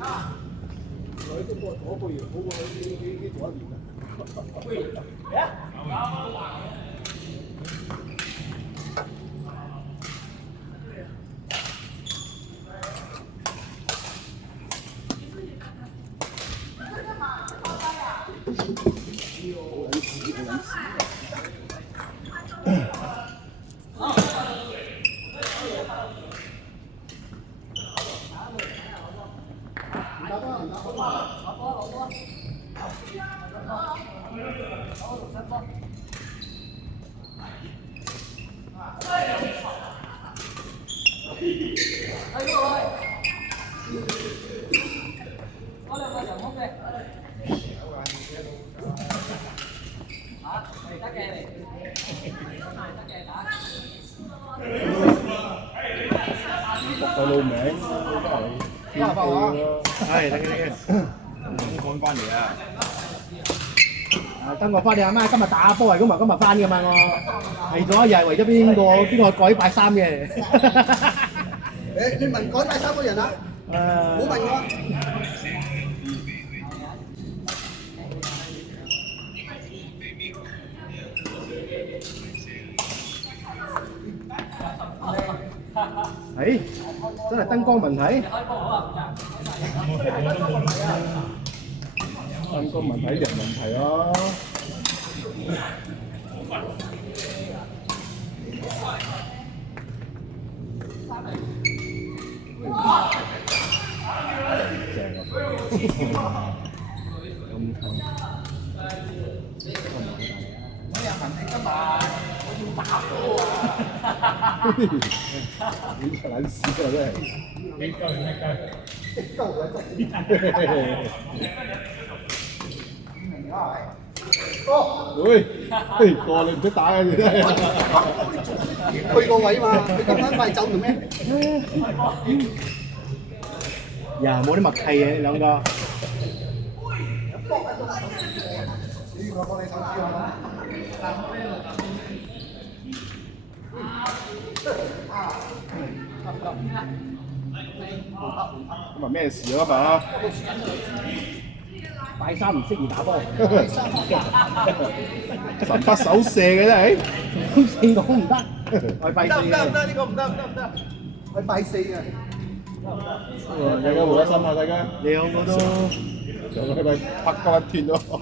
我這個左背好過你左邊啊！背呀！細路名真係係得嘅。咁趕翻嚟啊！等我翻你阿媽今日打波係咁啊，今日翻㗎嘛我係咗一日為咗邊個改拜衫嘅。你問改拜衫嗰人啊？冇問我。係真係燈光問題。燈光問題人問題咯。正啊！咁近。我又問你今日我要打波啊！你撚屎啊真係！你夠唔夠？喂，過你唔識打嘅你真係。佢個位嘛，你咁撚快走做咩？呀，冇啲默契嘅兩個。我幫你手指啊！咁啊咩事啊嘛？拜三唔適宜打波。神不守舍嘅真係。四講唔得，我拜四嘅。呢個唔得，我拜四嘅。大家回得心啊，大家。你兩個都上個禮拜拍過一天咯。嚇？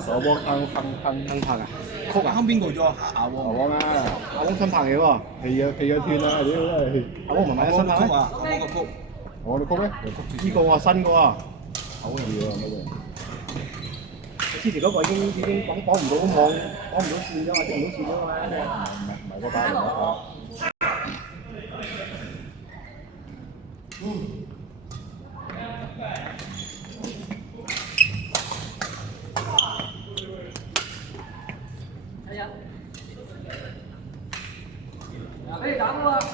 手幫哼拍啊！曲啊？哼邊個咗啊？阿汪啊！阿汪新拍嘅喎。氣咗天啦！屌真係。阿汪唔係買咗新拍咩？我個曲。我哋曲咩？呢個喎新嘅喎。好嘢啊！嗰個。之前嗰個已經綁唔到網，綁唔到線咗嘛，接唔到線咗嘛。唔係嗰單嚟係啊，嗱，俾你打啦喎！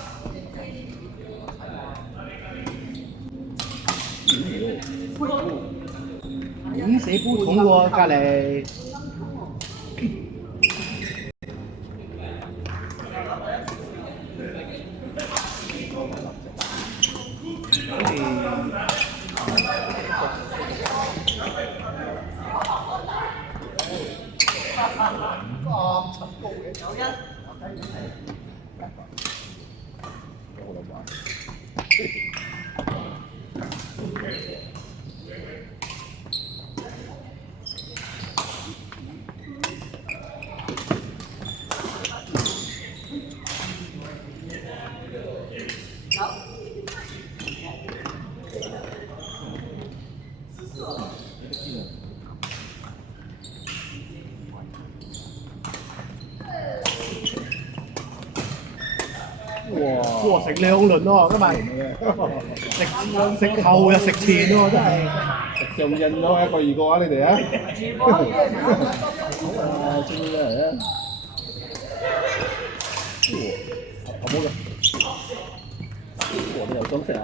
影死煲桶喎，隔離。哇！食兩輪喎，今日食後又食前喎，真係。食上印咗一個二個啊！你哋啊！啊，真係啊！好冇嘅，我哋又想食啊！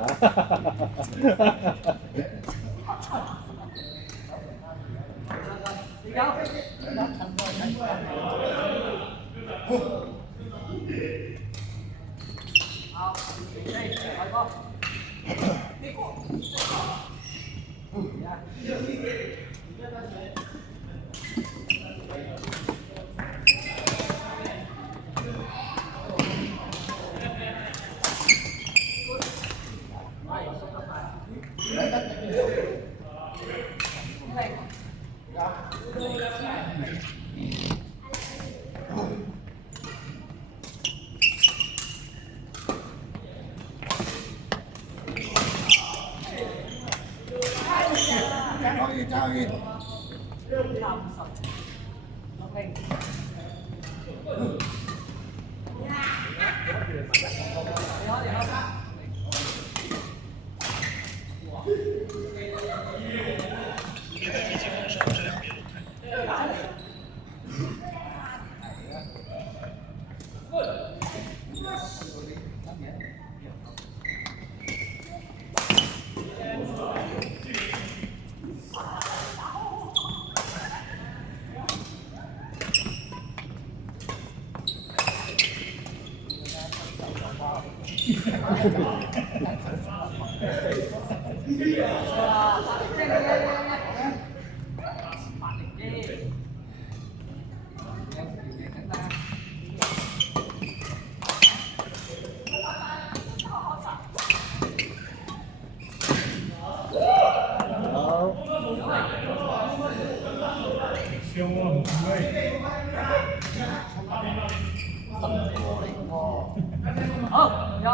好，有。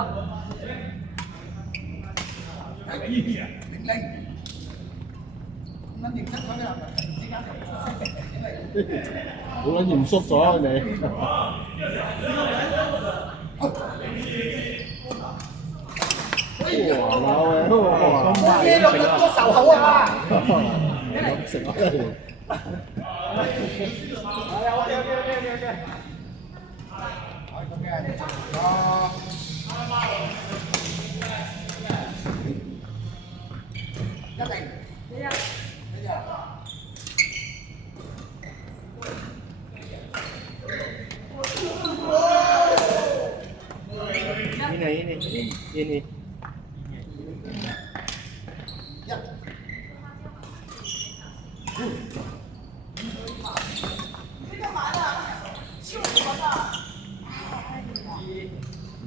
好撚嚴肅咗你。哇！哇！嘢落得多仇口啊！食啊！ini.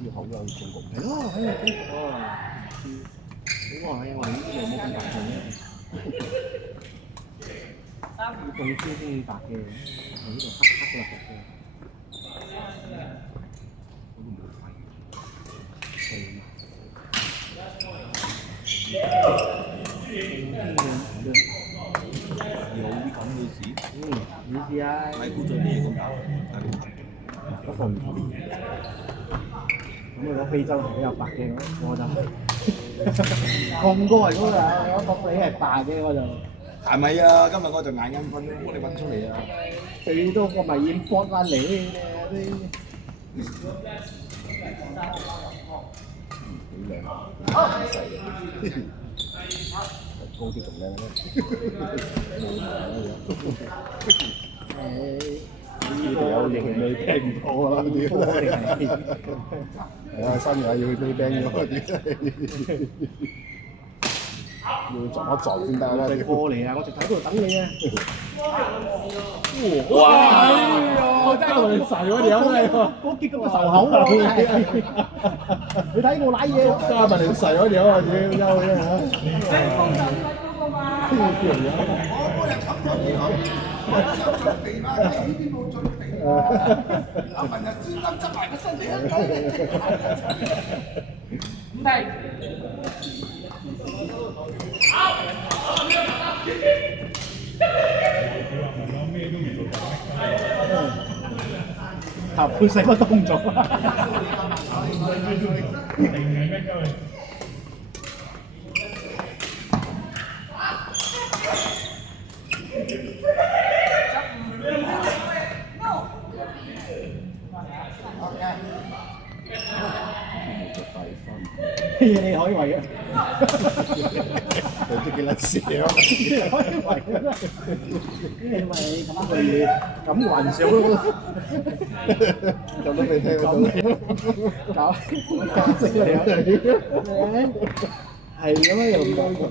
Nhiều hậu rồi cùng cục thế đó, thấy không? Đúng rồi, em nghĩ cái này không bạc rồi. Còn chưa cái bạc kìa, nghĩ là hắc là bạc kìa.有啲咁嘅事，你知啊？睇估咗啲嘢咁搞，但係嗰個唔同。咁如果非洲係比較白嘅，我就咁高係嗰個，我覺得你係白嘅我就。係咪啊？今日我就眼瞓，幫你揾出嚟啊！最多我咪要幫翻你啲。幾靚，細。高啲仲靚咧。呢條有型未病到啊！係啊，新嘢要未病咗啊！要撞一撞先得啦！你過嚟啊！我直喺度等你啊！哇！真係我哋神嗰條真係，我結個仇口啊！你睇我賴嘢，加埋條神嗰條啊！屌休啫嚇！有文就專登執埋個身體一唔係。頭配使乜動作啊？你可以為嘅，你知幾撚事啊？可以為嘅，因為咁佢咁還少咯，咁都未聽過搞識嚟啊！係咁樣又冇，個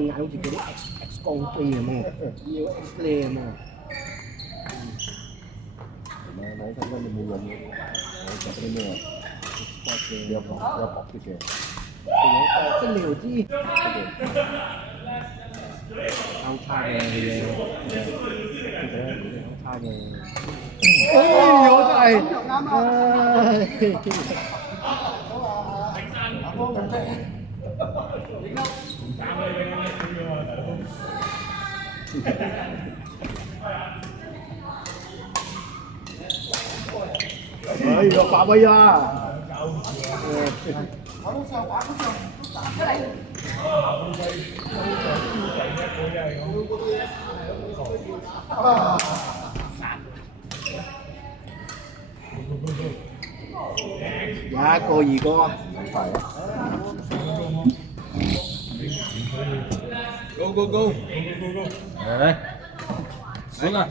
眼好似嗰啲 X 光機咁啊，要 X 靚啊！睇睇睇你冇用嘅。我嗰啲咩有薄啲嘅，即係料知交叉嘅嘢，交叉嘅。哎我真係，哎，有發威啊！一個二個， Go go go！嚟，順啊！